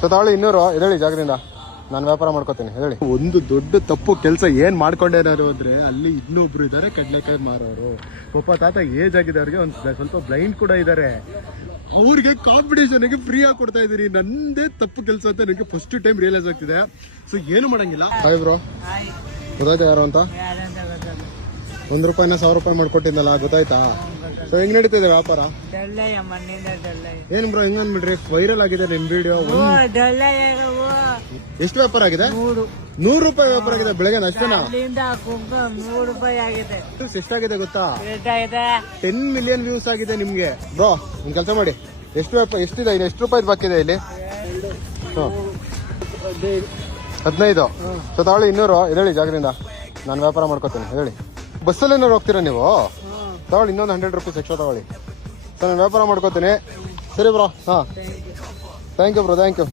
So ತಗೊಳ್ಳಿ 200 ಎದೇಳಿ ಜಾಗದಿಂದ ನಾನು ವ್ಯಾಪಾರ ಮಾಡ್ಕೋತೀನಿ ಹೇಳಿ. ಒಂದು ದೊಡ್ಡ ತಪ್ಪು ಕೆಲಸ ಏನ್ ಮಾಡ್ಕೊಂಡೇನಾರು ಅಂದ್ರೆ ಅಲ್ಲಿ ಇನ್ನೊಬ್ರು ಇದಾರೆ ಕಡ್ಲೆಕಾಯಿ ಮಾರೋರು. ಪಾಪ ತಾತ ಏಜ್ ಆಗಿದೆ, ಅವ್ರಿಗೆ ಒಂದ್ ಸ್ವಲ್ಪ ಬ್ಲೈಂಡ್ ಕೂಡ ಇದಾರೆ. ಅವ್ರಿಗೆ ಕಾಂಪಿಟೇಷನ್ಗೆ ಫ್ರೀ ಆಗಿ ಕೊಡ್ತಾ ಇದೀರಿ. ನಂದೇ ತಪ್ಪು ಕೆಲಸ ಅಂತ ನನಗೆ ಫಸ್ಟ್ ಟೈಮ್ ರಿಯಲೈಸ್ ಆಗ್ತಿದೆ. ಸೊ ಏನು ಮಾಡಂಗಿಲ್ಲ. ಹಾಯ್ ಬ್ರೋ, ಗೊತ್ತಾಯ್ತಾ ಯಾರು ಅಂತ? ₹1 1,000 ಮಾಡ್ಕೊಟ್ಟಿದ್ದಲ್ಲ, ಗೊತ್ತಾಯ್ತಾ? ಸೊ ಹೆಂಗ್ ನಡೀತಿದೆ ವ್ಯಾಪಾರ? ಏನ್ ಬ್ರೋ ಹೆಂಗ್ ಅಂದ್ಬಿಡ್ರಿ, ವೈರಲ್ ಆಗಿದೆ ನಿಮ್ ವಿಡಿಯೋ. ಎಷ್ಟು ವ್ಯಾಪಾರ ಆಗಿದೆ? ₹100 ವ್ಯಾಪಾರ ಆಗಿದೆ ಬೆಳಗ್ಗೆ ಅಷ್ಟೇನಾ? ಎಷ್ಟಾಗಿದೆ ಗೊತ್ತಾ? 10 ಮಿಲಿಯನ್ ವ್ಯೂಸ್ ಆಗಿದೆ ನಿಮ್ಗೆ. ಬ್ರೋ ಒಂದ್ ಕೆಲಸ ಮಾಡಿ, ಎಷ್ಟಿದೆ ಇಲ್ಲಿ, ಎಷ್ಟು ರೂಪಾಯಿ ಬಾಕಿದೆ ಇಲ್ಲಿ? 15. ಸೊ ತಗೊಳ್ಳಿ 200 ಎದೇಳಿ ಜಾಗದಿಂದ ನಾನು ವ್ಯಾಪಾರ ಮಾಡ್ಕೋತೀನಿ ಹೇಳಿ. ಬಸ್ಸಲ್ಲಿ ಏನಾರು ಹೋಗ್ತೀರಾ ನೀವು? ತಗೊಳ್ಳಿ ಇನ್ನೊಂದು ₹100 ಎಕ್ಸ್ಟ್ರಾ ತಗೊಳ್ಳಿ. ಸೊ ನಾನು ವ್ಯಾಪಾರ ಮಾಡ್ಕೋತೀನಿ. ಸರಿ bro. Thank you bro, thank you.